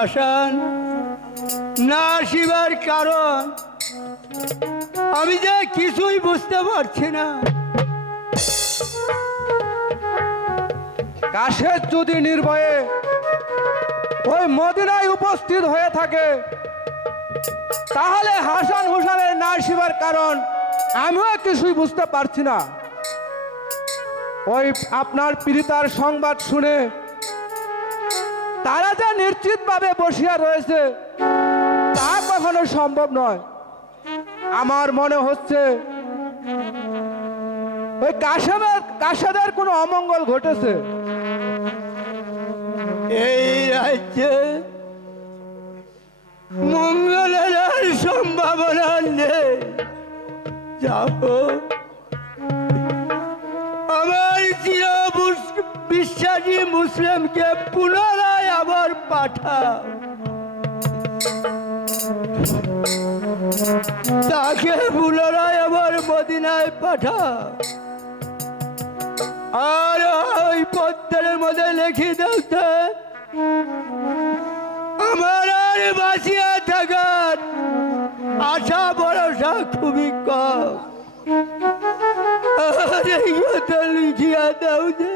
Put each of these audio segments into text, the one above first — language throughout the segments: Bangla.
হাসান না আসিবার কারণ আমি যে কিছুই বুঝতে পারছি না। কাশের যদি নির্ভয়ে ওই মদিনায় উপস্থিত হয়ে থাকে, তাহলে হাসান হুসানের না আসিবার কারণ আমিও কিছুই বুঝতে পারছি না। ওই আপনার পীড়িতার সংবাদ শুনে তারা যে নিশ্চিতভাবে বসিয়া রয়েছে, তা কখনো সম্ভব নয়। আমার মনে হচ্ছে, ওই কাশেমের, কাশেদের কোনো অমঙ্গল ঘটেছে। এই রাজ্যে মঙ্গলের সম্ভাবনা নেই। যাব বিশ্বাসী মুসলিমকে পুনরায় আবার পাঠাও তাকে পুনরায় আবার মদিনায় পাঠাও আর ওই পত্রের মধ্যে লিখে দিতে আমার আর বাঁচিয়া থাকার আশা ভরসা খুবই কম। আর এই কথা লিখিয়া দাও যে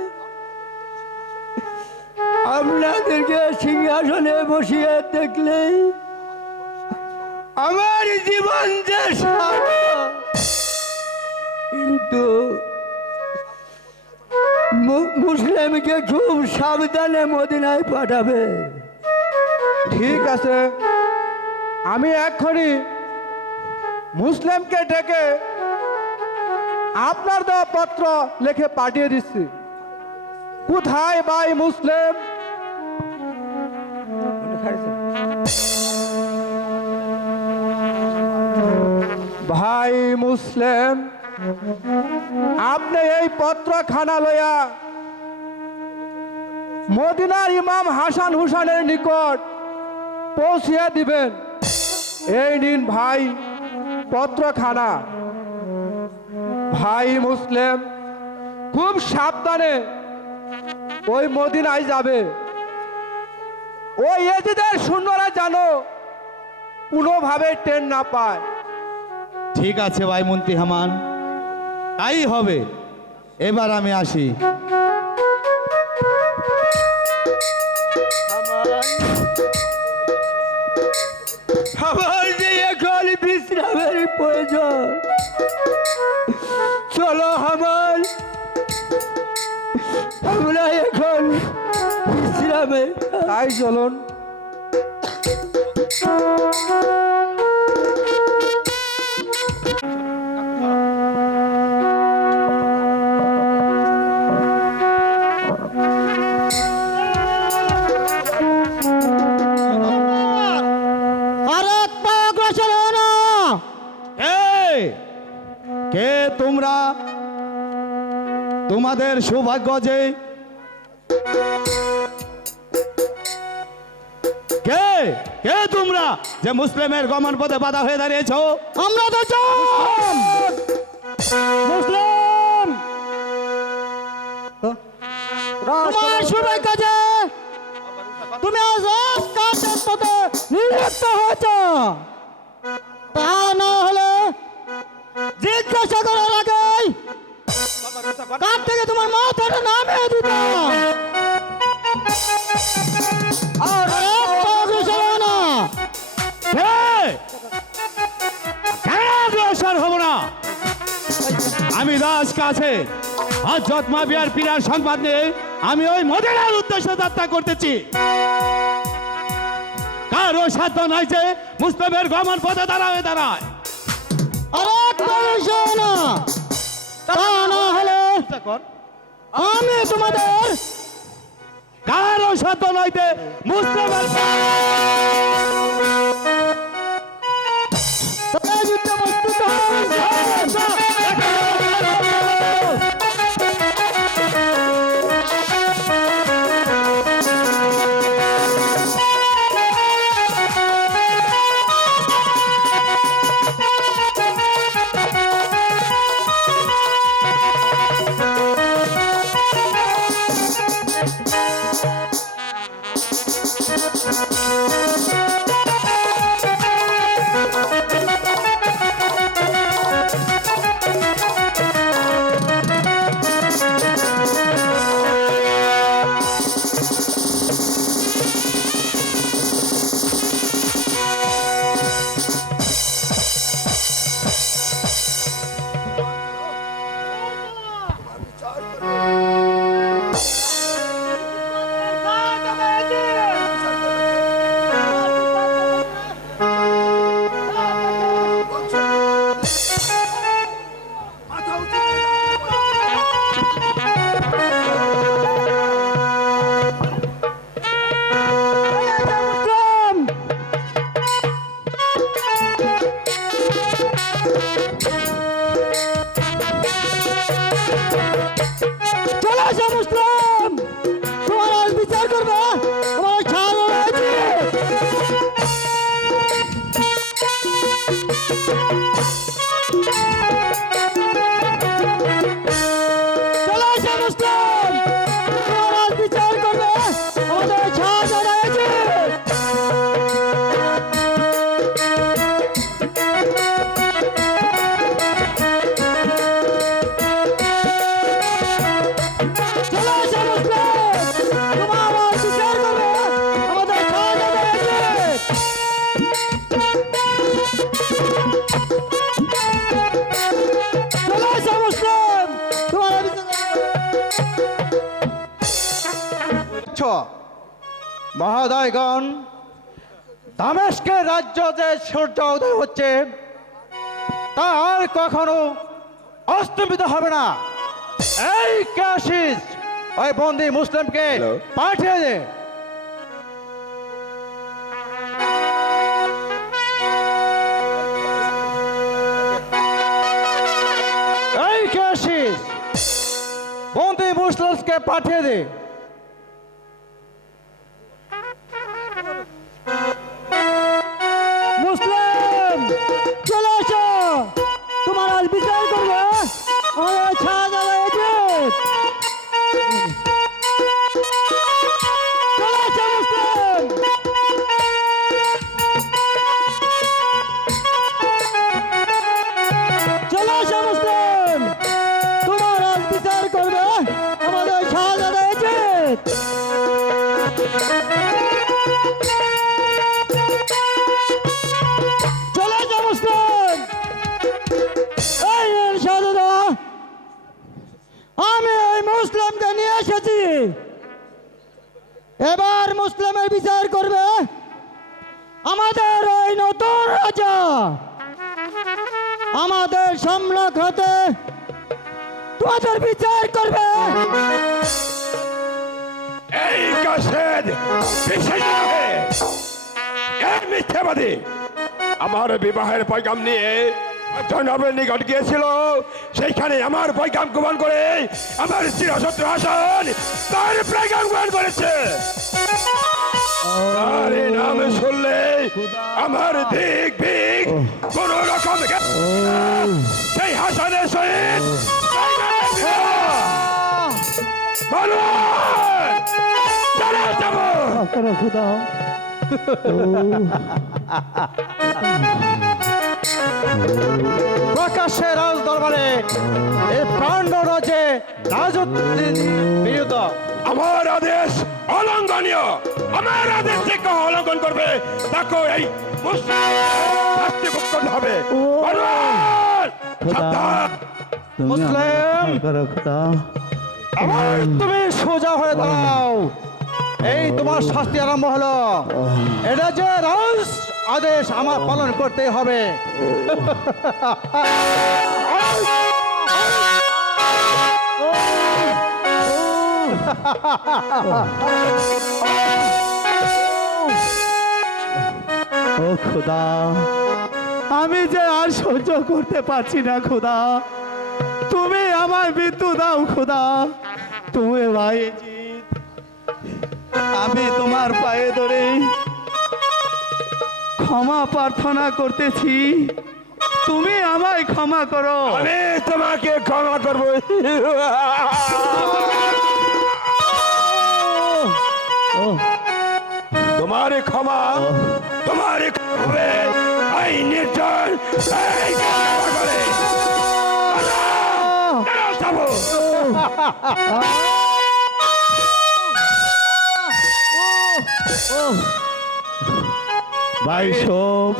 আপনাদেরকে সিংহাসনে বসিয়ে দেখলেই আমার জীবন যে। কিন্তু মুসলিমকে খুব সাবধানে মদিনায় পাঠাবে। ঠিক আছে। আমি এক্ষুনি মুসলিমকে ডেকে আপনার দেওয়া পত্র লিখে পাঠিয়ে দিচ্ছি। কোথায় ভাই মুসলিম? ভাই মুসলিম, আপনি এই পত্রখানা লইয়া মদিনার ইমাম হাসান হুসানের নিকট পৌঁছিয়ে দিবেন। এই নিন ভাই পত্রখানা। ভাই মুসলিম, খুব সাবধানে ওই মদিনায় যাবে। ওই এজিদের সৈন্যরা জানো কোনোভাবে ট্রেন না পায়। ঠিক আছে ভাই মন্ত্রী হামান। তাই হবে। এবার আমি আসি। আমার যে এখন বিশ্রামের প্রয়োজন। চলো আমার আমরা এখন বিশ্রামে তাই চলুন। তোমাদের সৌভাগ্য যে কে? কে তোমরা যে মুসলিমের গমন পথে বাধা হয়ে দাঁড়িয়েছো? আমরা তো মুসলিম! তোমার শুভে কাজে তুমি আজ কাজের পথে নিযুক্ত হয়েছ। তা না হলে জিজ্ঞাসা করার কার থেকে তোমার মাথাটা নামিয়ে দিতাম আর না। অগ্রসর হব না? আমি দাস কাছে হজরত মাবিয়ার পিরার সংবাদ নিয়ে আমি ওই মদিনার উদ্দেশ্যে যাত্রা করতেছি। কারও সাধ্য নাই যে মুসলিমের গমন পথে দাঁড়াবে দাঁড়ায়। না হলে আমি তোমাদের কারও সাধ্য নাইতে মুসলিমের তাদের যুদ্ধে ছ মহোদয়গণ দামেস্কের রাজ্য যে সূর্য উদয় হচ্ছে তা আর কখনো অস্তমিত হবে না। এই কাশিস ওই বন্দি মুসলিমকে পাঠিয়ে দে। এই কাশিস বন্দি মুসলিমকে পাঠিয়ে দে। তোমাদের বিচার করবে। এই কাশেদ বিশেষ এই মিথ্যাবাদী। আমার বিবাহের পয়গাম নিয়ে জনবের নিকট গিয়েছিল। সেইখানে আমার পয়গাম গোপন করে আমার চিরশত্রু হাসান তার পয়গাম গোপন করেছে। তার নাম শুনলে আমার দিক দিক কোন রকম সেই হাসানের সহিত প্রকাশ্যে রাজ দরবারে এই প্রাণ্ড রাজে রাজত্ব আমার আদেশ অলঙ্ঘনীয়। আমার আদেশ যে কেউ অলঙ্ঘন করবে তাকে এই মুসলিম শাস্তি ভোগ করতে হবে। মুসলিম। আমার তুমি সোজা হয়ে দাও এই তোমার শাস্তি আরম্ভ হলো। এটা যে রাজ আদেশ আমার পালন করতে হবে। ও খোদা, আমি যে আর সহ্য করতে পারছি না খোদা। তুমি আমার মৃত্যু দাও খোদা। তুমি ভাই আমি তোমার পায়ে ধরে ক্ষমা প্রার্থনা করতেছি। তুমি আমায় ক্ষমা করো। আমি তোমাকে ক্ষমা করব। তোমার ক্ষমা তোমার হবে এই নির্জন ভাই সব।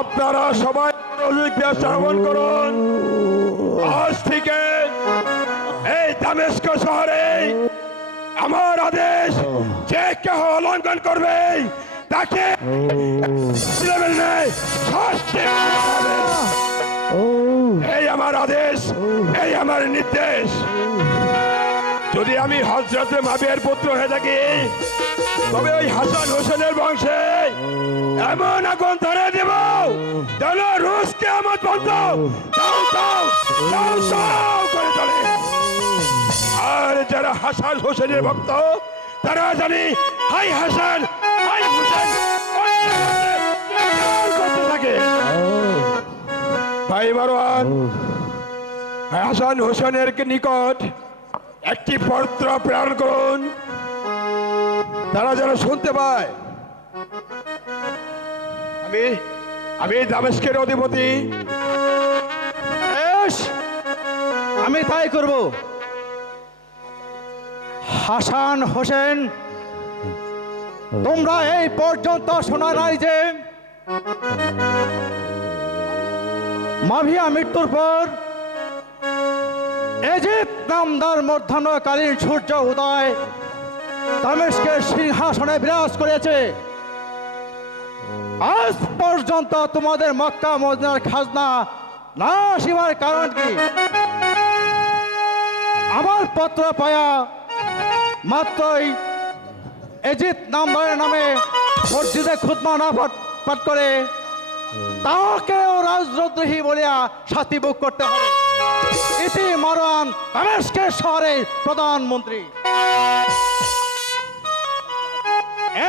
আপনারা সবাই শ্রবণ করুন। আজ থেকে এই দামেস্ক শহরে আমার আদেশ যে কেহ লঙ্ঘন করবে তাকে হবে। আমার আদেশ। এই আমার নির্দেশ। যদি আমি হজরতে মাবিয়ার পুত্র হয়ে থাকি, তবে ওই হাসান হোসেনের বংশে এমন আগুন ধরে দেব যেন রুশকে আমার বন্ধ করে চলে। আর যারা হাসান হোসেনের ভক্ত, তারা জানি, হাই হাসান, হাই হোসেন ভাই মারওয়ান হাসান হোসেনের নিকট একটি পত্র প্রেরণ করুন? তারা যেন শুনতে পায়। আমি আমি দামেস্কের অধিপতি। আমি তাই করব। হাসান হোসেন, তোমরা এই পর্যন্ত শোনা নাই যে মাভিয়া মৃত্যুর পর এজিত নামদার মধ্যাহ্নকালীন সূর্য উদয় দামেস্কের সিংহাসনে বিরাজ করেছে। আজ পর্যন্ত তোমাদের মক্কা মদিনার খাজনা না আসিবার কারণ কি? আমার পত্র পায়া মাত্রই এজিত নাম্বারের নামে মসজিদে খুদমা না পাঠ করে তাকেও রাজদ্রোহী বলিয়া শাস্তি ভোগ করতে হবে। ইতি মারওয়ান দামেস্কের শহরের প্রধানমন্ত্রী।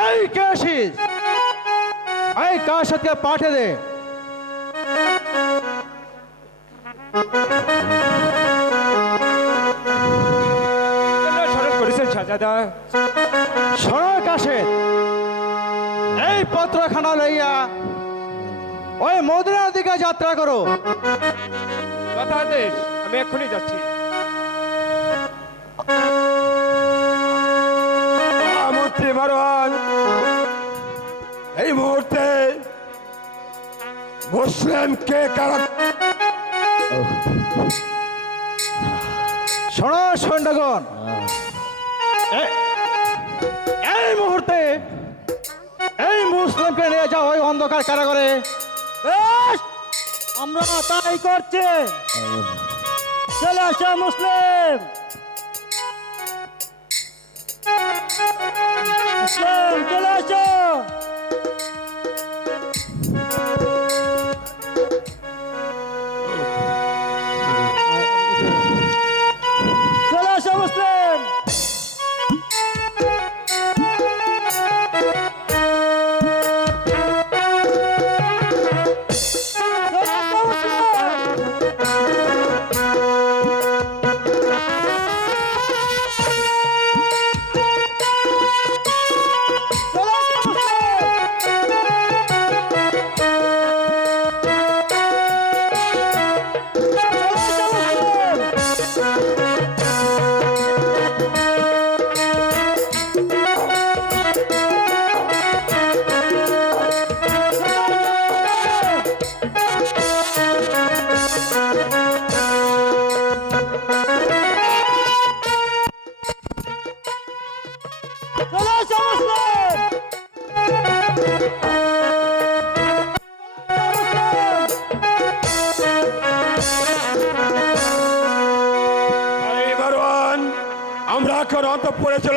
এই কেসিস এই কাশকে পাঠিয়ে দে? স্মরণ করেছেন শাহজাদা সড়ক কাশে এই পত্রখানা লইয়া ওই মদিনার দিকে যাত্রা করো। কথাদেশ আমি এক্ষুনি যাচ্ছি। মন্ত্রী মারওয়ান এই মুহূর্তে মুসলিমকে কারা শোনো সৈন্যগণ এ- এই মুহূর্তে এই মুসলিমকে নিয়ে যাও ওই অন্ধকার কারাগারে। আমরা তাই করছি। চলে আসো মুসলিম। মুসলিম চলে আসো। এখন অন্তঃপুরে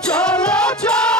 Ciao, ciao!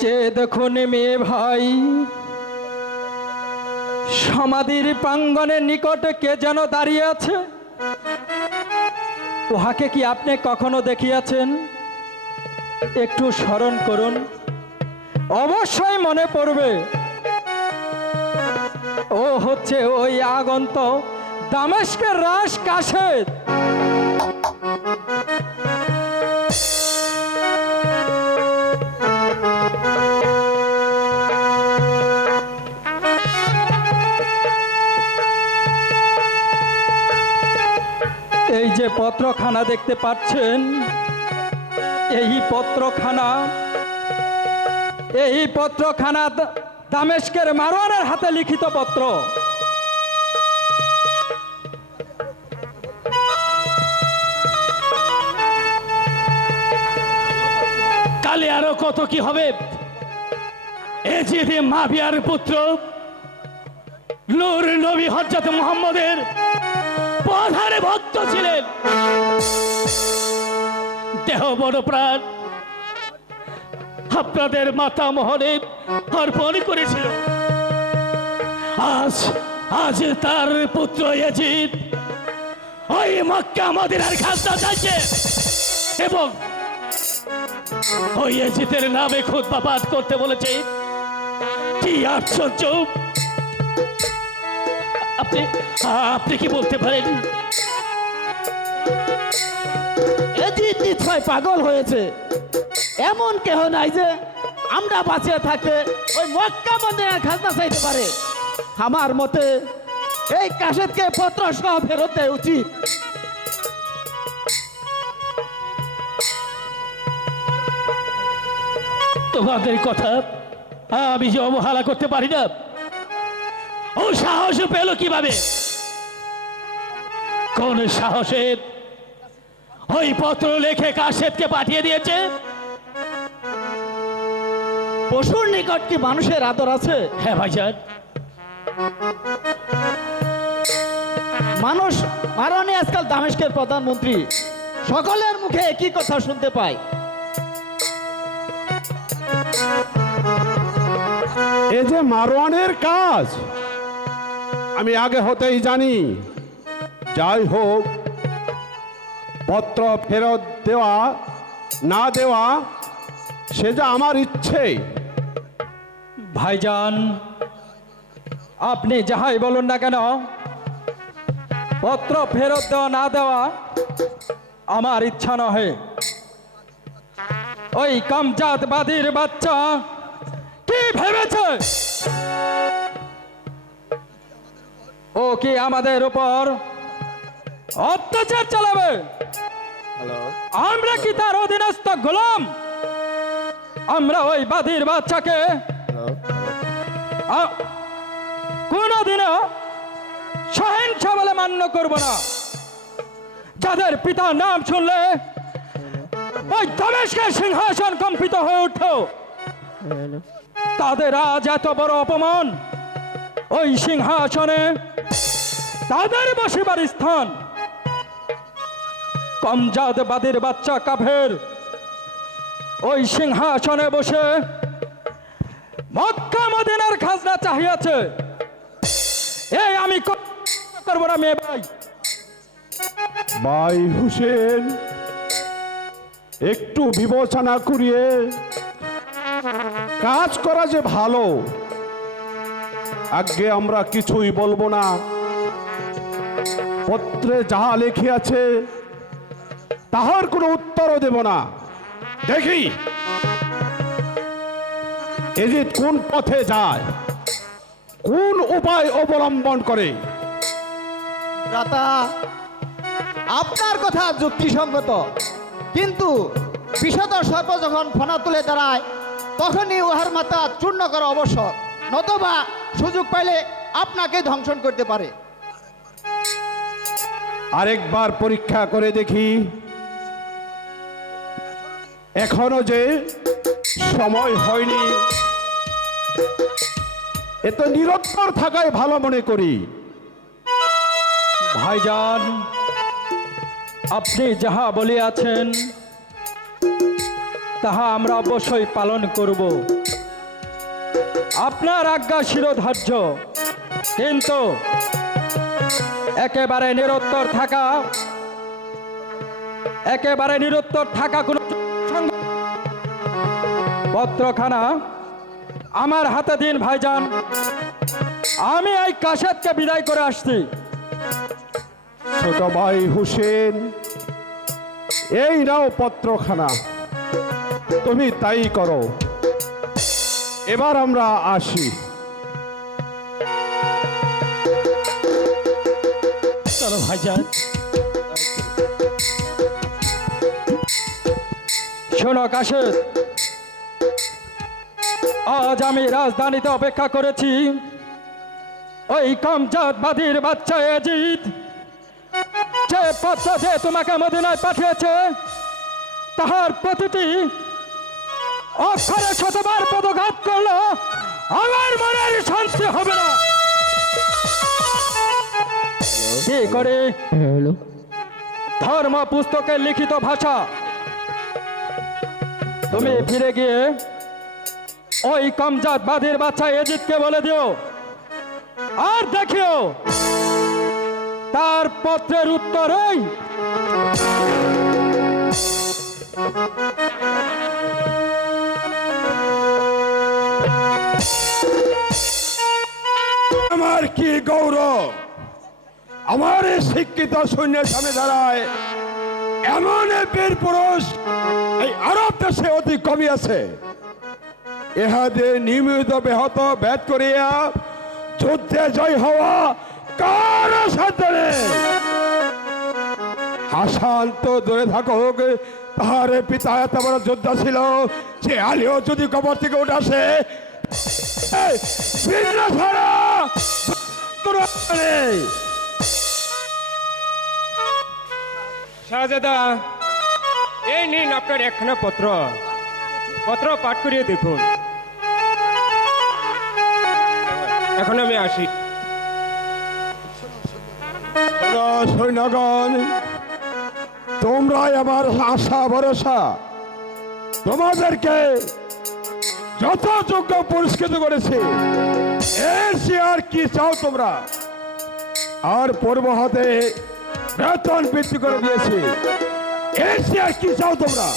দেখুন মেয়ে ভাই। সমাধির প্রাঙ্গনের নিকটে কে যেন দাঁড়িয়ে আছে? উহাকে কি আপনি কখনো দেখিয়াছেন? একটু স্মরণ করুন। অবশ্যই মনে পড়বে। ও হচ্ছে ওই আগন্ত দামেস্কের রাস কাশেদ যে পত্রখানা দেখতে পাচ্ছেন, এই পত্রখানা এই পত্রখানা দ- দামেস্কের মারোয়ারের হাতে লিখিত পত্র। কালে আরও কত কি হবে? এ যে মাবিয়ার পুত্র, নূর নবী হজরত মোহাম্মদের প্রধান ভক্ত ছিলেন। দেহ বড় প্রাণ। আপনাদের মাতা মহলে অর্পণ করেছিল আজ আজ তার পুত্র ইয়াজিদ ওই মক্কা আর খাজনা চাইছে এবং ওই ইয়াজিদের নামে খুতবা পাঠ করতে বলেছে। কি আশ্চর্য! আপনি আপনি কি বলতে পারেন? পাগল হয়েছে। এমন কেহ নাই যে আমরা বাঁচিয়ে থাকতে ওই মক্কা মন্দিরের খাজনা চাইতে পারে। আমার মতে এই কাশেদকে পত্র সহ ফেরত দেয় উচিত। তোমাদের কথা আমি যে অবহেলা করতে পারি না ও সাহস পেল কীভাবে? কোন সাহসে ওই পত্র লেখে কাশেদকে পাঠিয়ে দিয়েছে? পশুর নিকট কি মানুষের আদর আছে? হ্যাঁ ভাইজান। মানুষ মারানি আজকাল দামেস্কের প্রধানমন্ত্রী। সকলের মুখে একই কথা শুনতে পাই এ যে মারোয়ানের কাজ। আমি আগে হতেই জানি। যাই হোক, পত্র ফেরত দেওয়া, না দেওয়া, সে যা আমার ইচ্ছে। ভাইজান, আপনি যাহাই বলুন না কেন, পত্র ফেরত দেওয়া, না দেওয়া আমার ইচ্ছা নহে। ওই কামজাতবাদীর বাচ্চা কি ভেবেছে? ও কি আমাদের উপর অত্যাচার চালাবে? আমরা কি তার অধীনস্থ গোলাম? আমরা ওই বাদীর বাচ্চাকে কোনোদিনও সহিংসা বলে মান্য করব না। যাদের পিতার নাম শুনলে ওই দমেশকের সিংহাসন কম্পিত হয়ে উঠত তাদের আজ এত বড় অপমান। ওই সিংহাসনে তাদের বসিবার স্থান। কমজাদবাদের বাচ্চা কাফের ওই সিংহাসনে বসে মক্কা মদিনার খাজনা চাহিয়াছে। এই আমি করব না মেয়ে ভাই। ভাই হুসেন, একটু বিবেচনা করিয়ে কাজ করা যে ভালো। আগে আমরা কিছুই বলব না। পত্রে যাহা লিখিয়াছে, তাহার কোনো উত্তরও দেব না। দেখি। এজিৎ কোন পথে যায়? কোন উপায় অবলম্বন করে? রাতা, আপনার কথা যুক্তিসঙ্গত। কিন্তু বিষধর সর্প যখন ফনা তুলে দাঁড়ায়, তখনই উহার মাথা চূর্ণ করা অবসর। নতবা সুযোগ পাইলে আপনাকে ধ্বংসন করতে পারে। আরেকবার পরীক্ষা করে দেখি। এখনও যে সময় হয়নি এত নিরন্তর থাকায় ভালো মনে করি। ভাইজান, আপনি যাহা বলিয়াছেন, তাহা আমরা অবশ্যই পালন করব। আপনার আজ্ঞা শিরোধার্য। কিন্তু একেবারে নিরুত্তর থাকা, একেবারে নিরুত্তর থাকা কোন পত্রখানা আমার হাতে দিন, ভাইজান। আমি এই কাশেদকে বিদায় করে আসছি। ছোট ভাই হুসেন, এই নাও পত্রখানা। তুমি তাই করো। এবার আমরা আসি। চলো ভাইজান। শোনো কাশেদ আজ আমি রাজধানীতে অপেক্ষা করেছি। ওই কমজাতবাদীর বাচ্চা এজিদ। যে পত্র যে তোমাকে মদিনায় পাঠিয়েছে তাহার প্রতিটি অক্ষরে শতবার পদঘাত করল আমার মনের শান্তি হবে না। কি করে? ধর্ম পুস্তকের লিখিত ভাষা। তুমি ফিরে গিয়ে ওই কমজাত বাদের বাচ্চা এজিদকে বলে দিও আর দেখিও তার পত্রের উত্তরেই আমার কি গৌরব? আমার এই শিক্ষিত সৈন্যের সামনে দাঁড়ায় এমন বীর পুরুষ এই আরব দেশে অতি কমই আছে। ইহাদে নিয়মিত ব্যাহত ব্যাত করিয়া যুদ্ধে জয় হওয়া কারও নেই হাসান তো দূরে থাকুক, তাহার পিতা এত বড় যোদ্ধা ছিল সে আলিও যদি কবর থেকে উঠে আসে ভিন্ন ছাড়া। শাহজাদা এই নিন আপনার একখানা পত্র। পত্র পাঠ করিয়ে দেখুন। এখন আমি আসি। সৈন্যগণ তোমরাই আমার আশা ভরসা। তোমাদেরকে যথাযোগ্য পুরস্কৃত করেছে। এর আর কি চাও তোমরা? আর পূর্ব হাতে বেতন বৃদ্ধি করে দিয়েছে। এর আর কি চাও তোমরা?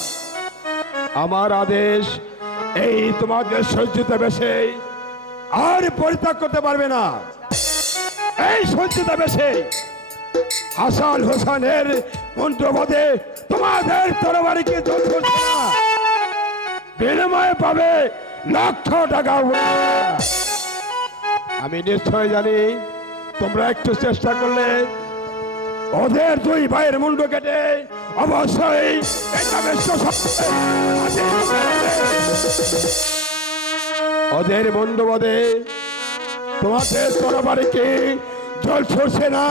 আমার আদেশ, এই তোমাদের সজ্জিত বেশে আর পরিত্যাগ করতে পারবে না। এই সজ্জিত বেশে হাসান হোসেনের মন্ত্রবাদে তোমাদের তরবারিকে বিনিময়ে পাবে লক্ষ টাকা। আমি নিশ্চয় জানি তোমরা একটু চেষ্টা করলে ওদের দুই ভাইয়ের মুন্ড কেটে অবশ্যই। ওদের মন্ডবদে তোমাদের তরবারিকে জল ছড়ছে না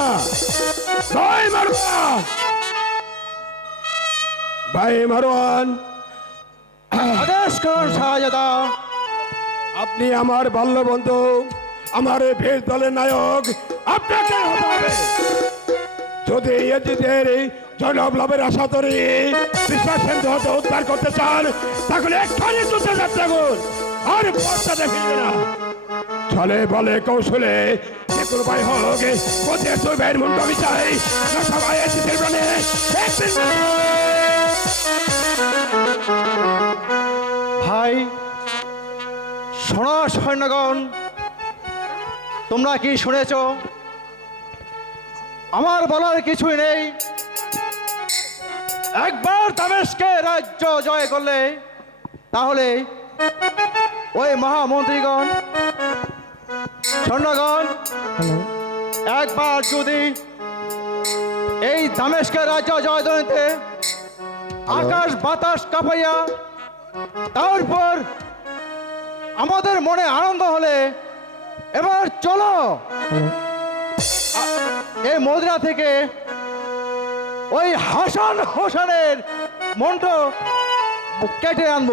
ভাই মারওয়ান ভাই মারওয়ান আদেশ করুন শাহজাদা আপনি আমার বাল্য বন্ধু আমার এই ভেজ দলের নায়ক, আপনাকে যদি এজিদের জনব লাভের আশা করি বিশ্বাস হতে উদ্ধার করতে চান, তাহলে যুদ্ধে যাত্রা করুন আর পশ্চাতে ফিরবে না। ছলে বলে কৌশলে ভাই শোনো সৈন্যগণ তোমরা কি শুনেছ? আমার বলার কিছুই নেই। একবার দামেশকে রাজ্য জয় করলে তাহলে ওই মহামন্ত্রীগণ সৈন্যগণ একবার যদি এই দামেশকে রাজ্য জয় দনিতে আকাশ বাতাস কাঁপাইয়া তারপর আমাদের মনে আনন্দ হলে এবার চলো। এই মদিনা থেকে ওই হাসান হোসেনের মন্ত্র কেটে আনব।